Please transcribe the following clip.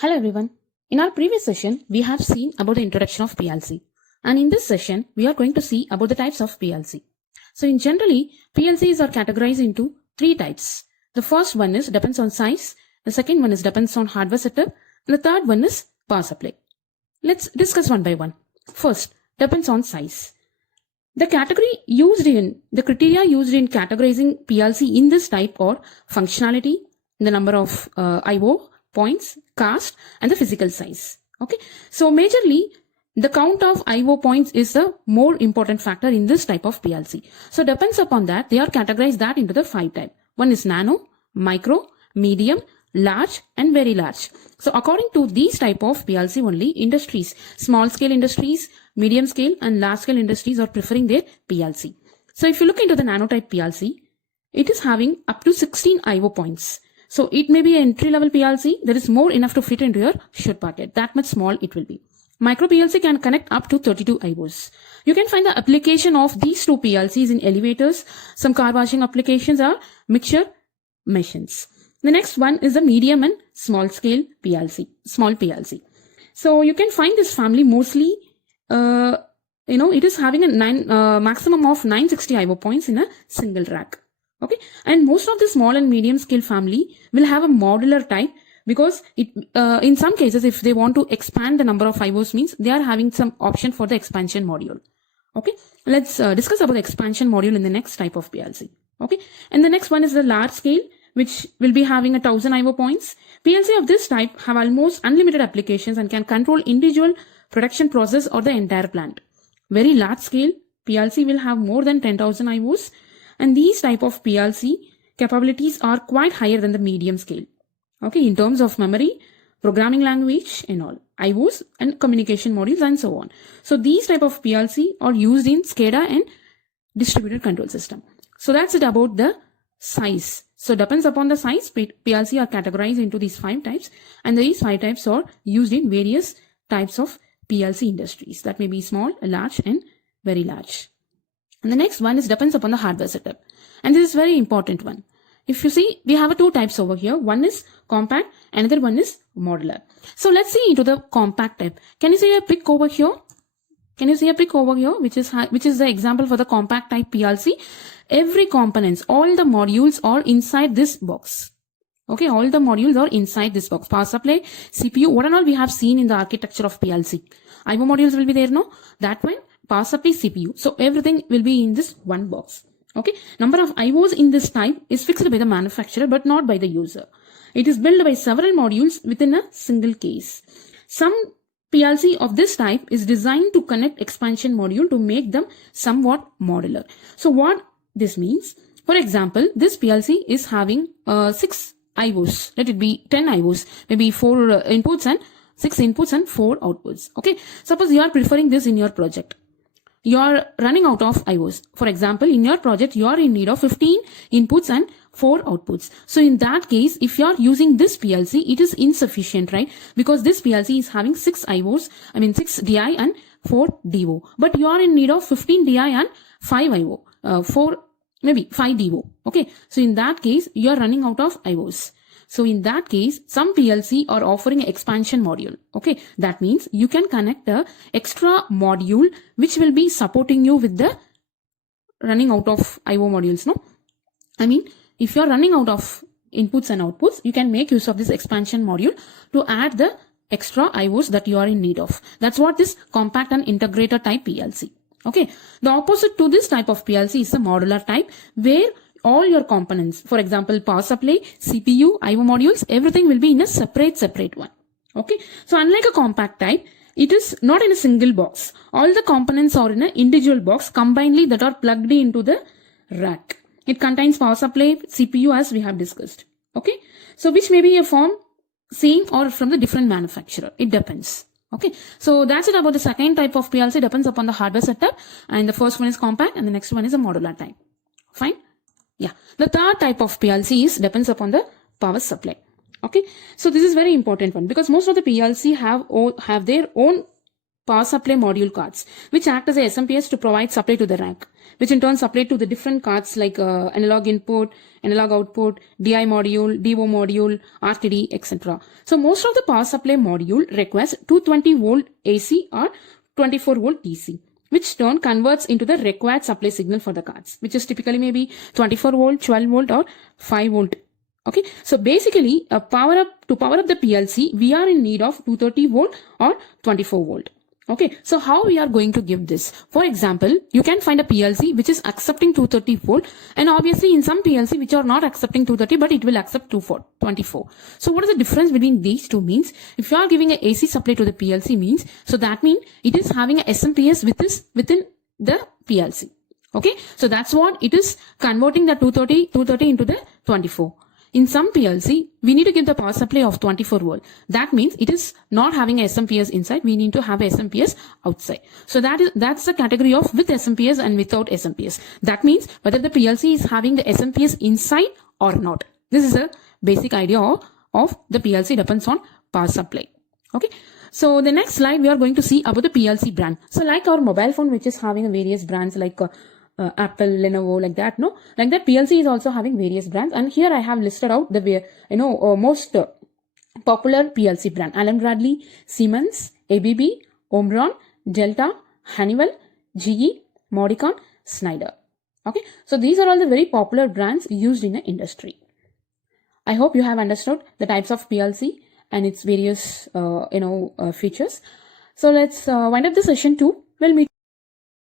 Hello everyone. In our previous session, we have seen about the introduction of PLC. And in this session, we are going to see about the types of PLC. So in generally, PLCs are categorized into three types. The first one is depends on size. The second one is depends on hardware setup. And the third one is power supply. Let's discuss one by one. First, depends on size. The criteria used in categorizing PLC in this type are functionality, the number of I/O points, cost, and the physical size. Okay, so majorly the count of I/O points is the more important factor in this type of PLC. So depends upon that, they are categorized that into the 5 type. One is nano, micro, medium, large, and very large. So according to these type of PLC only, industries, small scale industries, medium scale and large scale industries are preferring their PLC. So if you look into the nano type PLC, it is having up to 16 I/O points. So it may be an entry level PLC that is more enough to fit into your shoot packet. That much small it will be. Micro PLC can connect up to 32 I/Os. You can find the application of these two PLCs in elevators. Some car washing applications are mixture machines. The next one is the medium and small scale PLC, small PLC. So you can find this family mostly, it is having a maximum of 960 I/O points in a single rack. Okay, and most of the small and medium scale family will have a modular type because in some cases, if they want to expand the number of I/Os, means they are having some option for the expansion module. Okay, let's discuss about the expansion module in the next type of PLC. Okay, and the next one is the large scale, which will be having 1000 I/O points. PLC of this type have almost unlimited applications and can control individual production process or the entire plant. Very large scale PLC will have more than 10,000 I/Os, and these type of PLC capabilities are quite higher than the medium scale. Okay, in terms of memory, programming language and all, I/Os and communication modules and so on. So these type of PLC are used in SCADA and distributed control system. So that's it about the size. So depends upon the size, PLC are categorized into these 5 types, and these 5 types are used in various types of PLC industries. That may be small, large, and very large. And the next one is depends upon the hardware setup. And this is very important one. If you see, we have 2 types over here. One is compact, another one is modular. So let's see into the compact type. Can you see a pic over here? Can you see a pic over here, which is the example for the compact type PLC? Every components, all the modules are inside this box. Okay, all the modules are inside this box. Power supply, CPU, what and all we have seen in the architecture of PLC. I/O modules will be there, no? That one, power supply, CPU. So everything will be in this one box. Okay, number of I/Os in this type is fixed by the manufacturer but not by the user. It is built by several modules within a single case. Some PLC of this type is designed to connect expansion module to make them somewhat modular. So what this means, for example, this PLC is having 6 I/Os. Let it be 10 I/Os, maybe 4 inputs and 6 inputs and 4 outputs. Okay, suppose you are preferring this in your project. You are running out of I/Os. For example, in your project, you are in need of 15 inputs and 4 outputs. So in that case, if you are using this PLC, it is insufficient, right? Because this PLC is having 6 I/Os, 6 DI and 4 DO. But you are in need of 15 DI and 5 I/O, 5 DO. Okay. So in that case, you are running out of I/Os. So in that case, some PLC are offering an expansion module. Okay, that means you can connect a extra module which will be supporting you with the running out of I/O modules. No, if you are running out of inputs and outputs, you can make use of this expansion module to add the extra I/Os that you are in need of. That's what this compact and integrator type PLC. Okay, the opposite to this type of PLC is the modular type, where all your components, for example, power supply, CPU, I/O modules, everything will be in a separate one. Okay, so unlike a compact type, it is not in a single box. All the components are in an individual box combinedly that are plugged into the rack. It contains power supply, CPU, as we have discussed. Okay, so which may be a form same or from the different manufacturer. It depends. Okay, so that's it about the second type of PLC. Depends upon the hardware setup, and the first one is compact and the next one is a modular type. Fine. Yeah, the third type of PLC is depends upon the power supply. Okay, so this is very important one because most of the PLC have their own power supply module cards, which act as a SMPS to provide supply to the rack, which in turn supply to the different cards like analog input, analog output, DI module, DO module, RTD, etc. So most of the power supply module requires 220 volt AC or 24 volt DC, which turn converts into the required supply signal for the cards, which is typically maybe 24 volt, 12 volt or 5 volt. Okay, so basically to power up the PLC, we are in need of 230 volt or 24 volt. Okay, so how we are going to give this? For example, you can find a PLC which is accepting 230 volt, and obviously in some PLC which are not accepting 230, but it will accept 24. So what is the difference between these two means? If you are giving a AC supply to the PLC means, so that means it is having a SMPS within the PLC. Okay, so that's what it is, converting the 230 into the 24. In some PLC, we need to give the power supply of 24 volt. That means it is not having a SMPS inside. We need to have a SMPS outside. So that's the category of with SMPS and without SMPS. That means whether the PLC is having the SMPS inside or not. This is a basic idea of the PLC depends on power supply. Okay. So the next slide we are going to see about the PLC brand. So like our mobile phone, which is having various brands like Apple, Lenovo, like that, no? Like that, PLC is also having various brands. And here I have listed out the, most popular PLC brand. Allen Bradley, Siemens, ABB, Omron, Delta, Honeywell, GE, Modicon, Schneider. Okay. So these are all the very popular brands used in the industry. I hope you have understood the types of PLC and its various, features. So let's wind up the session 2. We'll meet